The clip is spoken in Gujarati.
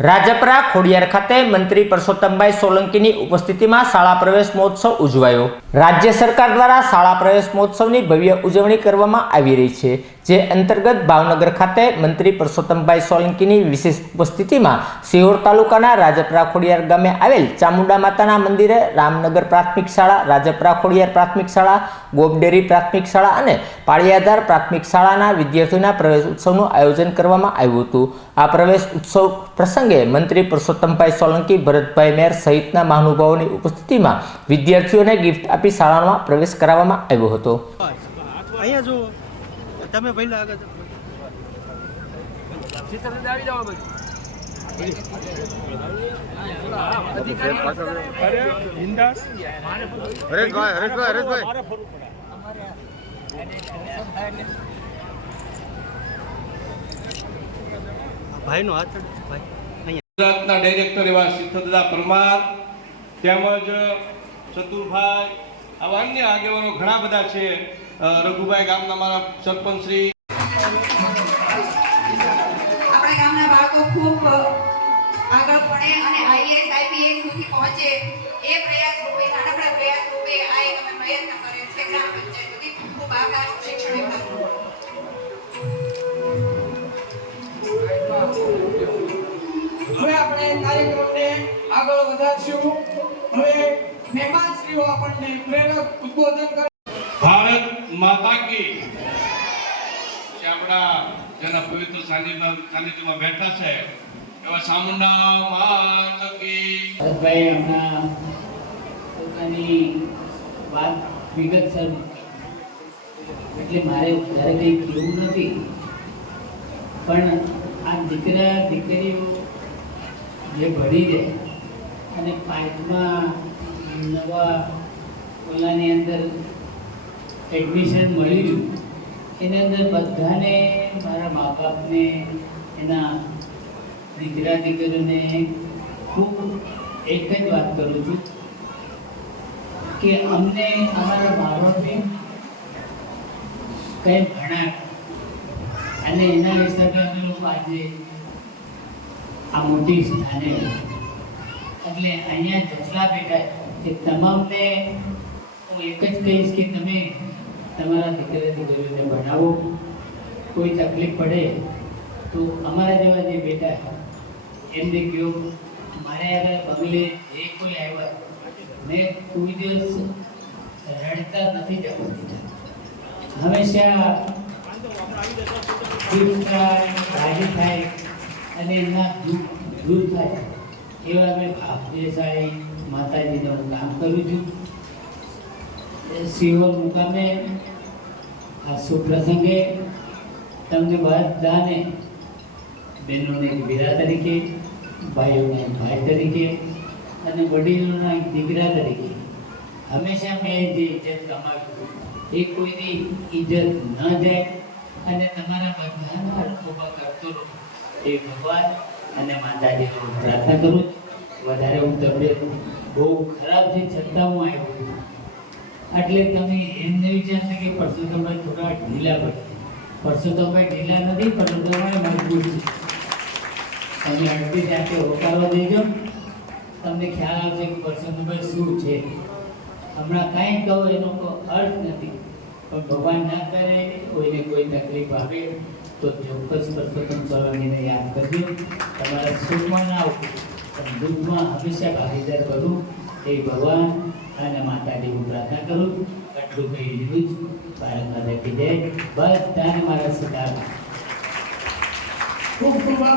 રાજપરા ખોડિયાર ખાતે મંત્રી પરસોત્તમભાઈ સોલંકીની ઉપસ્થિતિમાં શાળા પ્રવેશ મહોત્સવ ઉજવાયો. રાજ્ય સરકાર દ્વારા શાળા પ્રવેશ મહોત્સવની ભવ્ય ઉજવણી કરવામાં આવી રહી છે, જે અંતર્ગત ભાવનગર ખાતે મંત્રી પરસોત્તમભાઈ સોલંકીની વિશેષ ઉપસ્થિતિમાં સિહોર તાલુકાના રાજપરા ખોડિયાર ગામે આવેલ ચામુંડા માતાના મંદિરે રામનગર પ્રાથમિક શાળા, રાજપરા ખોડિયાર પ્રાથમિક શાળા ગોબડેરી પ્રાથમિક શાળા અને પાળિયાધાર પ્રાથમિક શાળાના વિદ્યાર્થીઓના પ્રવેશ ઉત્સવનું આયોજન કરવામાં આવ્યું હતું. આ પ્રવેશ ઉત્સવ પ્રસંગે મંત્રી પુરુષોત્તમભાઈ સોલંકી ભરતભાઈ મેર સહિતના મહાનુભાવોની ઉપસ્થિતિમાં વિદ્યાર્થીઓને ગિફ્ટ આપી શાળામાં પ્રવેશ કરાવવામાં આવ્યો હતો. અહીંયા જુઓ. તમે પહેલા આગળ હરેશભાઈ હરેશભાઈ હરેશભાઈ. ભાઈનો હાથ ભાઈ ગુજરાતના ડાયરેક્ટર એવા સિદ્ધદા પરમાર તેમજ ચતુરભાઈ આવા અન્ય આગેવાનો ઘણા બધા છે. રઘુભાઈ ગામના મારા સરપંચ શ્રી. આપણા ગામના બાળકો ખૂબ આગળ ભણે અને આઈએસ આઈપીએસ સુધી પહોંચે એ પ્રયાસ આગળ વધારશું. હવે મહેમાનશ્રીઓ આપણને પ્રેરક ઉદ્બોધન કરે ભારત માતા કી. જે આપણા જેના પવિત્ર સાનિધ્યમાં સાનિધ્યમાં બેઠા છે એવા સામુંડા માતા કી. ભરતભાઈ આપણા પોતાની વાત વિગતસર એટલે મારે ત્યારે કંઈ કહેવું નથી. પણ આ દીકરા દીકરીઓ જે ભણી જાય અને પાંચમા નવા ઓલાની અંદર એડમિશન મળી રહ્યું એની અંદર બધાને મારા મા બાપને એના દીકરા દીકરીઓને ખૂબ એક જ વાત કરું છું કે અમને અમારા મા બાપે કંઈ ભણાય અને એના હિસાબે અમે લોકો આજે આ મોટી સ્થાને એટલે અહીંયા જેટલા છે, એ તમામને હું એક જ કહીશ કે તમે તમારા દીકરા દીકરીઓને ભણાવો. કોઈ તકલીફ પડે તો અમારા જેવા જે બેટા એમને કહો મારે આગળ પગલે જે કોઈ આવ્યા મેં કોઈ દિવસ રડતા નથી જવા દીધા હંમેશા રાજી થાય અને એમના દુઃખ દૂર થાય. એવા મેં ભાવ દેસાઈ, માતાજીનું કામ કરું છું. સિહોર મુકામે આ સુપ્રસંગે તમને બધાને બહેનોને એક તરીકે, ભાઈઓને ભાઈ તરીકે અને વડીલોના એક દીકરા તરીકે. હંમેશા મેં જે ઇજ્જત કમાવી એ કોઈની ઇજ્જત ન જાય અને તમારા બધાનો ઊભા કરતો રહો. એ ભગવાન અને માતાજીને પ્રાર્થના કરું. વધારે હું તબિયત બહુ ખરાબ છે છતાં હું આવ્યો છું એટલે તમે એમને વિચારશો કે પરસોત્તમભાઈ થોડા ઢીલા પડશે પરસોત્તમભાઈ ઢીલા નથી પરસોત્તમભાઈ મજબૂત છે. તમે અડધી જાતે હોકારવા દેજો. તમને ખ્યાલ આવશે કે પરસોત્તમભાઈ શું છે. હમણાં કાંઈ કહો એનો કોઈ અર્થ નથી. પણ ભગવાન ના કરે, કોઈને કોઈ તકલીફ આવે, તો ચોક્કસ પરસોત્તમ સોલંકીને યાદ તમારા સુખમાં ના આવું પણ દુઃખમાં હંમેશા ભાગીદાર કરું એ ભગવાન અને માતાજી હું પ્રાર્થના કરું. આટલું કહી દીધું જ. ભારત લખી દે. બધાને મારા સિદ્ધાર્થ. ખૂબ ખૂબ.